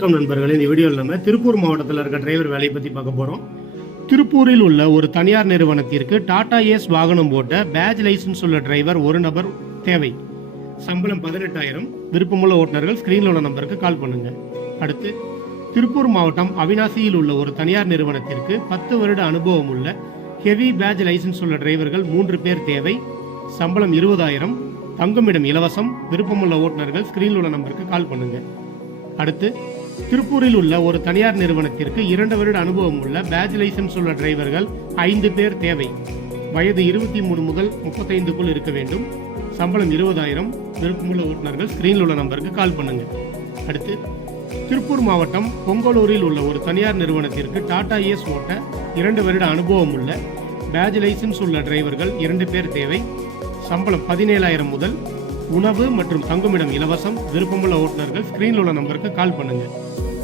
வணக்கம் நண்பர்களே இந்த வீடியோவில் நம்ம திருப்பூர் மாவட்டத்தில் இருக்க டிரைவர் வேலையை பற்றி பார்க்க போகிறோம் திருப்பூரில் உள்ள ஒரு தனியார் நிறுவனத்திற்கு டாடா ஏஸ் வாகனம் போட்ட பேட்ச் லைசன்ஸ் உள்ள டிரைவர் ஒரு நபர் தேவை. சம்பளம் பதினெட்டாயிரம். விருப்பமுள்ள ஓட்டுநர்கள் ஸ்க்ரீனில் உள்ள நம்பருக்கு கால் பண்ணுங்க. அடுத்து திருப்பூர் மாவட்டம் அவினாசியில் உள்ள ஒரு தனியார் நிறுவனத்திற்கு பத்து வருட அனுபவம் உள்ள ஹெவி பேட்ச் லைசன்ஸ் உள்ள டிரைவர்கள் மூன்று பேர் தேவை. சம்பளம் இருபதாயிரம். தங்குமிடம் இலவசம். விருப்பமுள்ள ஓட்டுநர்கள் ஸ்க்ரீனில் உள்ள நம்பருக்கு கால் பண்ணுங்க. அடுத்து திருப்பூரில் உள்ள ஒரு தனியார் நிறுவனத்திற்கு இரண்டு வருட அனுபவம் உள்ள பேட்ச் லைசன்ஸ் உள்ள டிரைவர்கள் ஐந்து பேர் தேவை. வயது இருபத்தி மூணு முதல் முப்பத்தைந்துக்குள் இருக்க வேண்டும். சம்பளம் இருபதாயிரம். விருப்பமுள்ள ஓட்டுநர்கள் ஸ்கிரீனில் உள்ள நம்பருக்கு கால் பண்ணுங்க. அடுத்து திருப்பூர் மாவட்டம் பொங்கலூரில் உள்ள ஒரு தனியார் நிறுவனத்திற்கு டாடா ஏஸ் ஓட்ட இரண்டு வருட அனுபவம் உள்ள பேட்ச் லைசன்ஸ் உள்ள டிரைவர்கள் இரண்டு பேர் தேவை. சம்பளம் பதினேழாயிரம் முதல் உணவு மற்றும் தங்குமிடம் இலவசம். விருப்பமுள்ள ஓட்டுநர்கள் ஸ்கிரீனில் உள்ள நம்பருக்கு கால் பண்ணுங்கள்